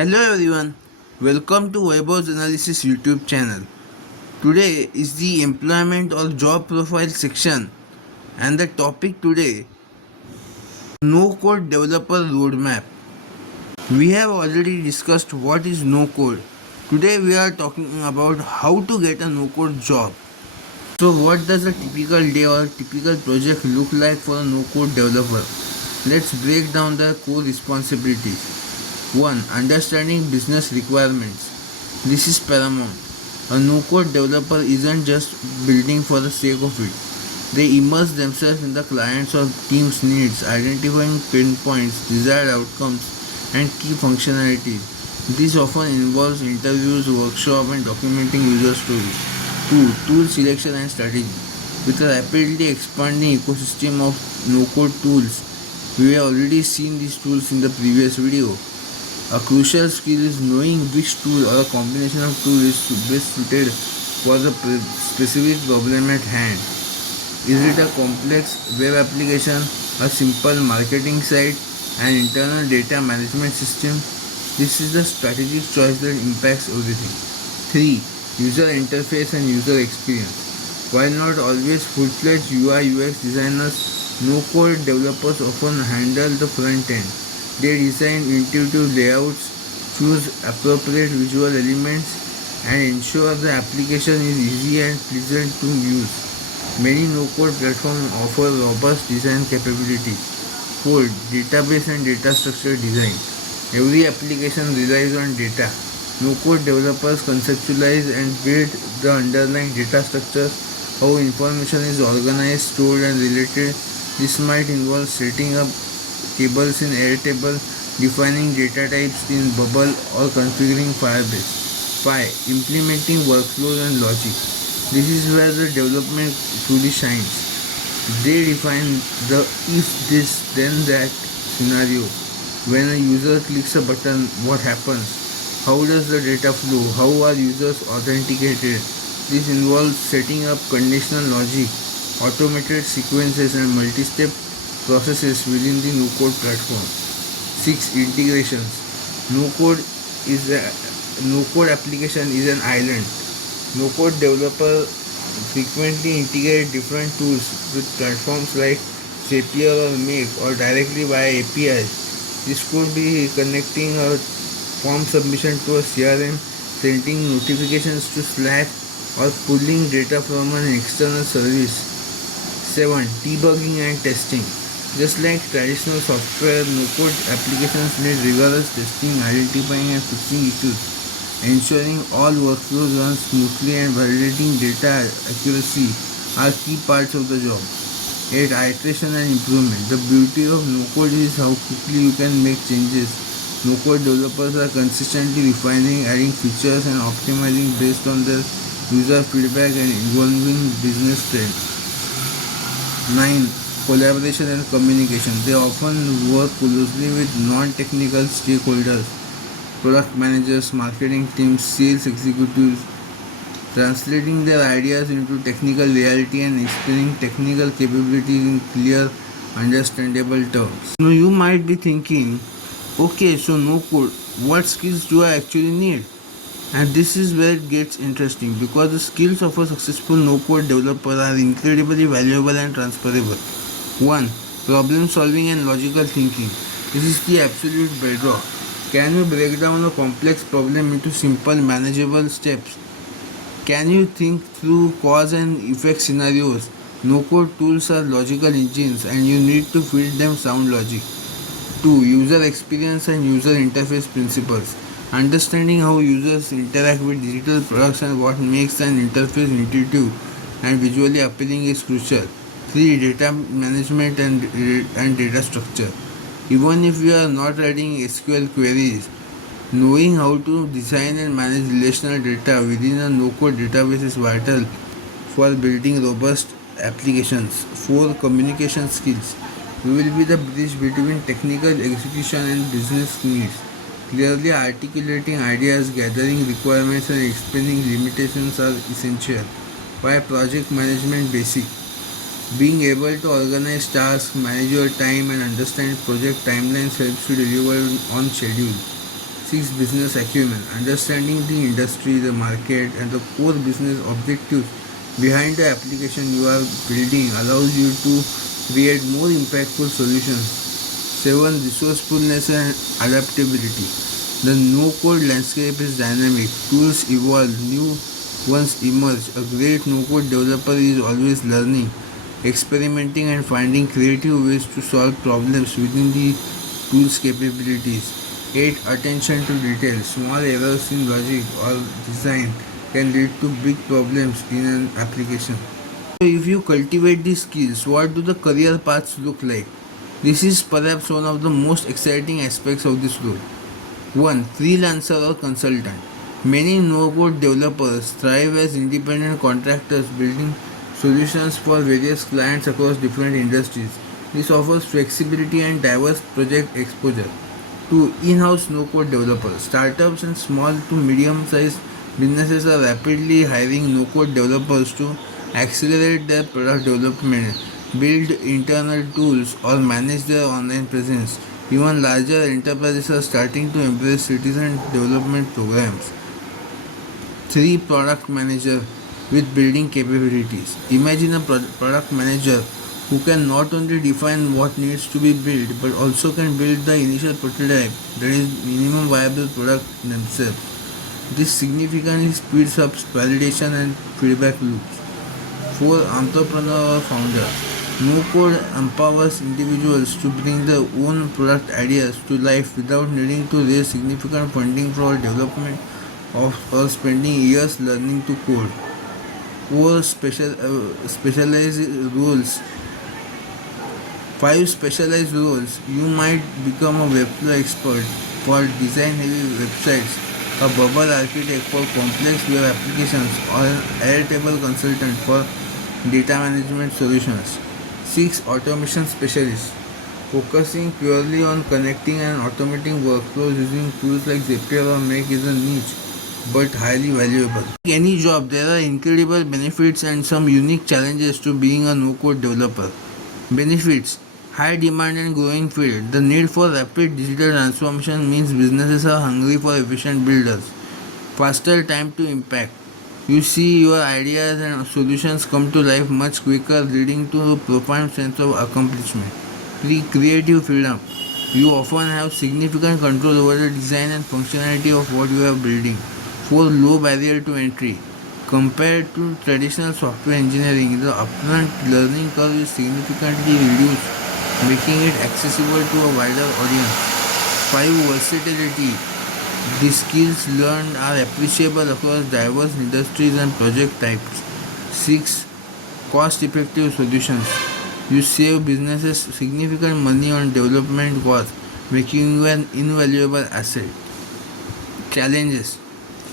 Hello everyone, welcome to Vaibhav's Analysis YouTube channel. Today is the employment or job profile section, and the topic today, no code developer roadmap. We have already discussed what is no code. Today we are talking about how to get a no code job. So what does a typical day or typical project look like for a no code developer? Let's break down the core responsibilities. 1. Understanding business requirements. This is paramount. A no-code developer isn't just building for the sake of it. They immerse themselves in the client's or team's needs, identifying pain points, desired outcomes, and key functionalities. This often involves interviews, workshops, and documenting user stories. 2. Tool selection and strategy. With a rapidly expanding ecosystem of no-code tools, we have already seen these tools in the previous video. A crucial skill is knowing which tool or a combination of tools is best suited for the specific problem at hand. Is it a complex web application, a simple marketing site, an internal data management system? This is the strategic choice that impacts everything. 3. User interface and user experience. While not always full-fledged UI UX designers, no-code developers often handle the front end. They design intuitive layouts, choose appropriate visual elements, and ensure the application is easy and pleasant to use. Many no-code platforms offer robust design capabilities. 4. Database and data structure design. Every application relies on data. No-code developers conceptualize and build the underlying data structures, how information is organized, stored, and related. This might involve setting up tables in Airtable, defining data types in Bubble, or configuring Firebase. 5. Implementing workflows and logic. This is where the development truly shines. They define the if this then that scenario. When a user clicks a button, what happens? How does the data flow? How are users authenticated? This involves setting up conditional logic, automated sequences, and multi-step processes within the no-code platform. 6. Integrations. No-code application is an island. No-code developer frequently integrate different tools with platforms like Zapier or Make or directly via APIs. This could be connecting a form submission to a CRM, sending notifications to Slack, or pulling data from an external service. 7. Debugging and testing. Just like traditional software, no-code applications need rigorous testing, identifying and fixing issues, ensuring all workflows run smoothly, and validating data accuracy are key parts of the job. 8. Iteration and improvement. The beauty of no-code is how quickly you can make changes. No-code developers are consistently refining, adding features, and optimizing based on their user feedback and evolving business trends. 9. Collaboration and communication. They often work closely with non-technical stakeholders, product managers, marketing teams, sales executives, translating their ideas into technical reality and explaining technical capabilities in clear, understandable terms. Now you might be thinking, okay, so no code, what skills do I actually need? And this is where it gets interesting because the skills of a successful no-code developer are incredibly valuable and transferable. 1. Problem solving and logical thinking. This is the absolute bedrock. Can you break down a complex problem into simple, manageable steps? Can you think through cause and effect scenarios? No-code tools are logical engines and you need to feed them sound logic. 2. User experience and user interface principles. Understanding how users interact with digital products and what makes an interface intuitive and visually appealing is crucial. 3. Data management and data structure. Even if you are not writing SQL queries, knowing how to design and manage relational data within a no-code database is vital for building robust applications. 4. Communication skills. You will be the bridge between technical execution and business needs. Clearly articulating ideas, gathering requirements, and explaining limitations are essential. Why project management basic? Being able to organize tasks, manage your time, and understand project timelines helps you deliver on schedule. 6. Business acumen. Understanding the industry, the market, and the core business objectives behind the application you are building allows you to create more impactful solutions. 7. Resourcefulness and adaptability. The no-code landscape is dynamic. Tools evolve, new ones emerge. A great no-code developer is always learning, experimenting, and finding creative ways to solve problems within the tool's capabilities. 8. Attention to detail. Small errors in logic or design can lead to big problems in an application. So if you cultivate these skills, what do the career paths look like? This is perhaps one of the most exciting aspects of this role. 1. Freelancer or consultant. Many no-code developers thrive as independent contractors building solutions for various clients across different industries. This offers flexibility and diverse project exposure. 2. In-house no-code developers. Startups and small to medium-sized businesses are rapidly hiring no-code developers to accelerate their product development, build internal tools, or manage their online presence. Even larger enterprises are starting to embrace citizen development programs. 3. Product manager with building capabilities. Imagine a product manager who can not only define what needs to be built but also can build the initial prototype, that is minimum viable product themselves. This significantly speeds up validation and feedback loops. 4. Entrepreneur or founder. No code empowers individuals to bring their own product ideas to life without needing to raise significant funding for development or spending years learning to code. 4. Specialized roles. 5. Specialized roles. You might become a webflow expert for design-heavy websites, a bubble architect for complex web applications, or an Airtable consultant for data management solutions. 6. Automation specialist. Focusing purely on connecting and automating workflows using tools like Zapier or Make is a niche but highly valuable. Like any job, there are incredible benefits and some unique challenges to being a no-code developer. Benefits. High demand and growing field. The need for rapid digital transformation means businesses are hungry for efficient builders. Faster time to impact. You see your ideas and solutions come to life much quicker, leading to a profound sense of accomplishment. 3. Creative freedom. You often have significant control over the design and functionality of what you are building. 4. Low barrier to entry. Compared to traditional software engineering, the upfront learning curve is significantly reduced, making it accessible to a wider audience. 5. Versatility. The skills learned are appreciable across diverse industries and project types. 6. Cost-effective solutions. You save businesses significant money on development costs, making you an invaluable asset. Challenges.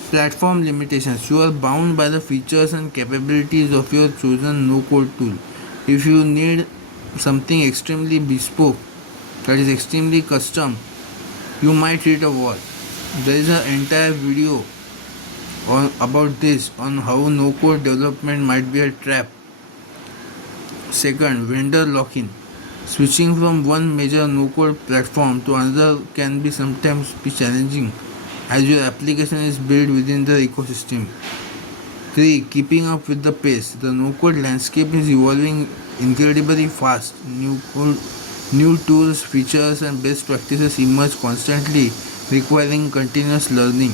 Platform limitations. You are bound by the features and capabilities of your chosen no-code tool. If you need something extremely bespoke, that is extremely custom, you might hit a wall. There is an entire video about this on how no-code development might be a trap. Second, vendor lock-in. Switching from one major no-code platform to another can be sometimes be challenging as your application is built within the ecosystem. 3. Keeping up with the pace. The no-code landscape is evolving incredibly fast. New tools, features, and best practices emerge constantly, requiring continuous learning.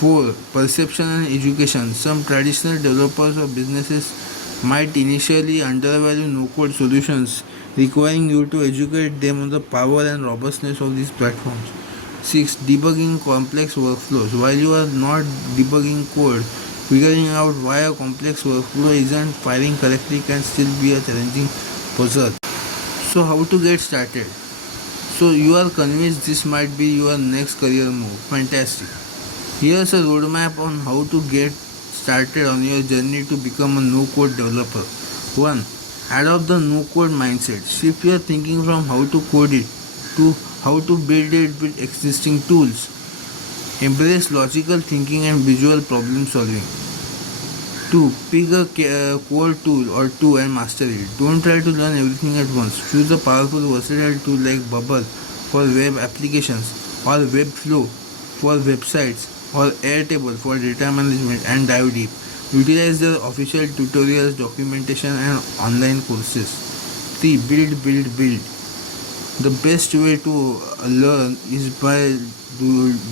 4. Perception and education. Some traditional developers or businesses might initially undervalue no-code solutions, requiring you to educate them on the power and robustness of these platforms. 6. Debugging complex workflows. While you are not debugging code, figuring out why a complex workflow isn't firing correctly can still be a challenging puzzle. So how to get started? So you are convinced this might be your next career move. Fantastic. Here's a roadmap on how to get started on your journey to become a no-code developer. 1. Adopt the no-code mindset. Shift your thinking from how to code it to how to build it with existing tools. Embrace logical thinking and visual problem solving. 2. Pick a core tool or two and master it. Don't try to learn everything at once. Choose a powerful versatile tool like Bubble for web applications or Webflow for websites, or Airtable for data management, and dive deep. Utilize their official tutorials, documentation, and online courses. 3. Build. The best way to learn is by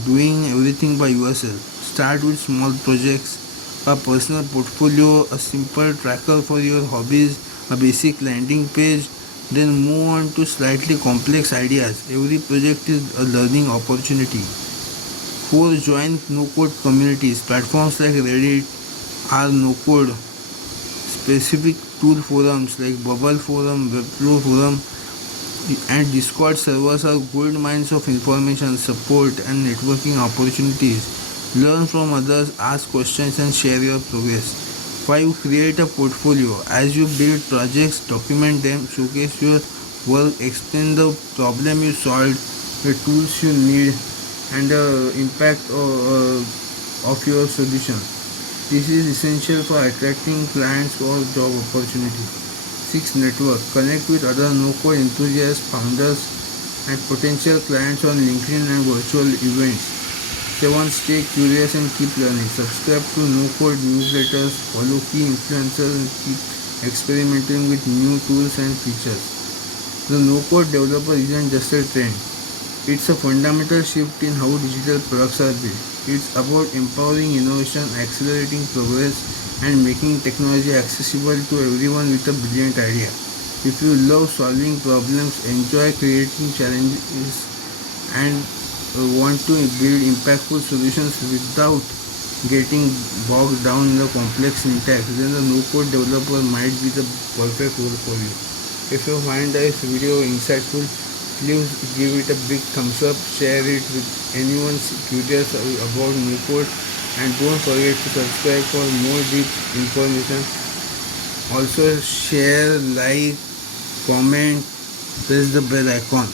doing everything by yourself. Start with small projects, a personal portfolio, a simple tracker for your hobbies, a basic landing page, then move on to slightly complex ideas. Every project is a learning opportunity. 4. Join no-code communities. Platforms like Reddit are no-code specific tool forums like Bubble Forum, Webflow Forum, and Discord servers are gold mines of information, support, and networking opportunities. Learn from others, ask questions, and share your progress. 5. Create a portfolio. As you build projects, document them, showcase your work, explain the problem you solved, the tools you need, and the impact of your solution. This is essential for attracting clients or job opportunities. 6. Network. Connect with other no-code enthusiasts, founders, and potential clients on LinkedIn and virtual events. 7. Stay curious and keep learning. Subscribe to no-code newsletters, follow key influencers, and keep experimenting with new tools and features. The no-code developer isn't just a trend. It's a fundamental shift in how digital products are built. It's about empowering innovation, accelerating progress, and making technology accessible to everyone with a brilliant idea. If you love solving problems, enjoy creating challenges, and want to build impactful solutions without getting bogged down in the complex syntax, then the no-code developer might be the perfect role for you. If you find this video insightful, please give it a big thumbs up, share it with anyone curious about no-code, and don't forget to subscribe for more deep information. Also share, like, comment, press the bell icon.